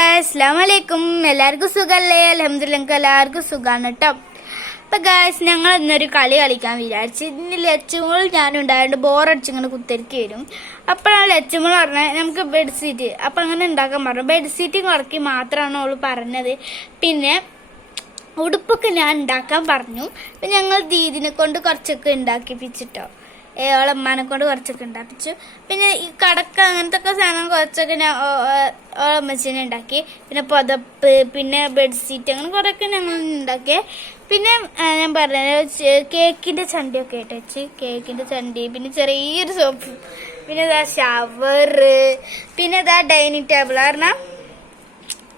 Guys അസ്സലാമു അലൈക്കും എല്ലാവർക്കും സുഖമല്ലേ അലഹമ്മദില്ല എല്ലാവർക്കും സുഖമാണ് കേട്ടോ അപ്പൊ ഗായ്സ് ഞങ്ങൾ ഇന്നൊരു കളി കളിക്കാൻ വിചാരിച്ചു. ഇന്ന് ലച്ചുമോൾ ഞാനുണ്ടായതുകൊണ്ട് ബോറടിച്ചിങ്ങനെ കുത്തിരിക്ക് വരും. അപ്പോഴാണ് ലച്ചുമോൾ പറഞ്ഞത് നമുക്ക് ബെഡ്ഷീറ്റ് അപ്പം അങ്ങനെ ഉണ്ടാക്കാൻ പറഞ്ഞു. ബെഡ്ഷീറ്റ് കുറക്കി മാത്രമാണ് അവൾ പറഞ്ഞത്. പിന്നെ ഉടുപ്പൊക്കെ ഞാൻ ഉണ്ടാക്കാൻ പറഞ്ഞു. അപ്പം ഞങ്ങൾ ദീദിനെ കൊണ്ട് കുറച്ചൊക്കെ ഉണ്ടാക്കിപ്പിച്ചിട്ടോ. ഓളമ്മാനെ കൊണ്ട് കുറച്ചൊക്കെ ഉണ്ടാക്കിച്ചു. പിന്നെ ഈ കടക്ക അങ്ങനത്തെ ഒക്കെ സാധനം കുറച്ചൊക്കെ ഞാൻ ഓളമ്മച്ചിനെ ഉണ്ടാക്കി. പിന്നെ പുതപ്പ് പിന്നെ ബെഡ്ഷീറ്റ് അങ്ങനെ കുറേയൊക്കെ ഞങ്ങൾ ഉണ്ടാക്കി. പിന്നെ ആ, ഞാൻ പറഞ്ഞു കേക്കിന്റെ ചണ്ടിയൊക്കെ ആയിട്ട് വെച്ച്. കേക്കിന്റെ ചണ്ടി പിന്നെ ചെറിയൊരു സോപ്പ് പിന്നെ ഇതാ ഷവർ പിന്നെ ഇതാ ഡൈനിങ് ടേബിൾ കാരണം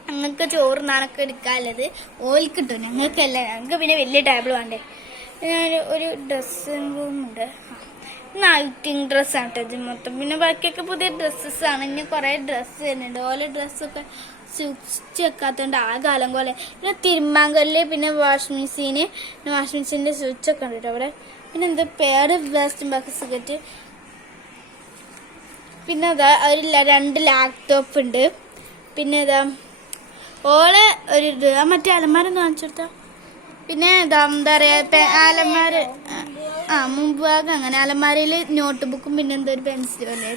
ഞങ്ങൾക്ക് ചോറ് നാനൊക്കെ എടുക്കാനുള്ളത്. ഓൽക്ക് കിട്ടും. ഞങ്ങൾക്കല്ല ഞങ്ങൾക്ക് പിന്നെ വലിയ ടേബിൾ വേണ്ടേ. പിന്നെ ഒരു- ഡ്രസ്സിംഗ് റൂമുണ്ട് ഉണ്ട്. നൈറ്റിങ് ഡ്രസ്സാണ് കേട്ടോ ഇത് മൊത്തം. പിന്നെ ബാക്കിയൊക്കെ പുതിയ ഡ്രസ്സസ് ആണ്. ഇനി കുറേ ഡ്രസ്സ് വരുന്നുണ്ട്. ഓരോ ഡ്രസ്സൊക്കെ സൂക്ഷിച്ച് വെക്കാത്തതുകൊണ്ട് ആ കാലം പോലെ. പിന്നെ തിരുമാങ്കല്ല് പിന്നെ വാഷിംഗ് മെഷീന് പിന്നെ വാഷിംഗ് മെഷീന്റെ സ്വിച്ചൊക്കെ ഉണ്ട് അവിടെ. പിന്നെ എന്താ പേര് വേസ്റ്റ് ബാസ്ക്കറ്റ് പിന്നെ അതാ ഒരു രണ്ട് ലാപ്ടോപ്പ് ഉണ്ട്. പിന്നെ ഇതാ ഓളെ ഒരു മറ്റേ അലമാര കാണിച്ചു കൊടുത്താ പിന്നെ ഇതാ എന്താ പറയാ അലമാര ആ മുമ്പ് ഭാഗം അങ്ങനെ അലമാരയിൽ നോട്ട് ബുക്കും പിന്നെ എന്തോ ഒരു പെൻസിലും അല്ലേ?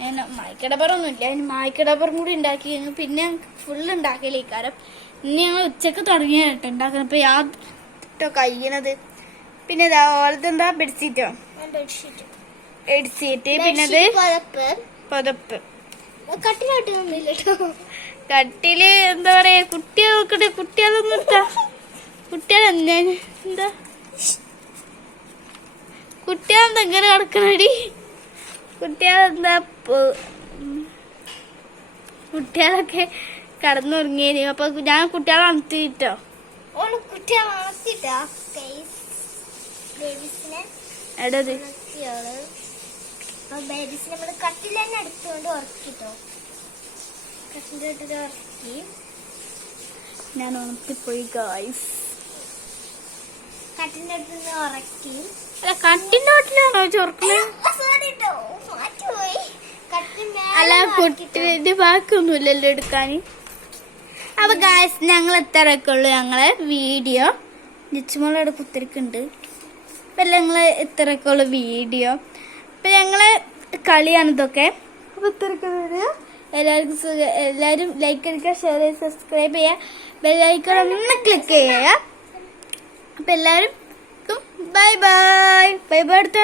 ഞാൻ മായ്ക്കടപ്പറൊന്നും ഇല്ല അതിന് മായ്ക്കടപ്പറും കൂടി ഉണ്ടാക്കി കഴിഞ്ഞു. പിന്നെ ഫുള്ള് ഉണ്ടാക്കിയില്ലേ കാരം ഇനി ഞങ്ങൾ ഉച്ചയ്ക്ക് തുടങ്ങിയ കേട്ടോ ഉണ്ടാക്കുന്നത്. ഇപ്പൊ കേട്ടോ കഴിയണത് പിന്നെ ഇതാ ഓളത് എന്താ? ബെഡ്ഷീറ്റോ ബെഡ്ഷീറ്റ് പിന്നെ ഇത്? പുതപ്പ്. കട്ടിൽ എന്താ പറയാ? കുട്ടികൾക്കിട്ട് കുട്ടികളൊന്നും കുട്ടികൾ എന്താ? ഇങ്ങനെ കിടക്കണടി കുട്ടികളെന്താ. കുട്ടികളൊക്കെ കടന്നുറങ്ങിയേനു അപ്പൊ ഞാൻ കുട്ടികളെ അണത്തിട്ടോ? എടത്. ബേബീസിനെ കട്ടിൽ തന്നെ എടുത്തുകൊണ്ട് ഉറക്കിട്ടോ ഉറക്കി ഞാൻ ഉണർത്തിപ്പോയി ഗായ്സ് അല്ല കട്ടിന്റെ വീട്ടിലാണോ മാറ്റിപ്പോയി അല്ല കുട്ടിന്റെ ബാക്കിയൊന്നുമില്ലല്ലോ എടുക്കാൻ അപ്പൊ ഗായസ് ഞങ്ങൾ ഇത്രയൊക്കെ ഉള്ളു ഞങ്ങളെ വീഡിയോ. നിച്ചുമോളോട് കുത്തിരിക്കുണ്ട് അപ്പൊ ഞങ്ങൾ ഇത്രയൊക്കെ ഉള്ളു വീഡിയോ. അപ്പൊ ഞങ്ങൾ കളിയാണ് ഇതൊക്കെ. അപ്പൊ ഇത്രയൊക്കെ വീഡിയോ. എല്ലാവർക്കും സുഖം എല്ലാവരും ലൈക്ക് അടിക്കുക ഷെയർ ചെയ്യുക സബ്സ്ക്രൈബ് ചെയ്യുക. ബെല്ലൈക്കൺ ഒന്ന് ക്ലിക്ക് ചെയ്യുക. അപ്പൊ എല്ലാവരും ബൈ ബൈ ബൈ ബൈ എടുത്ത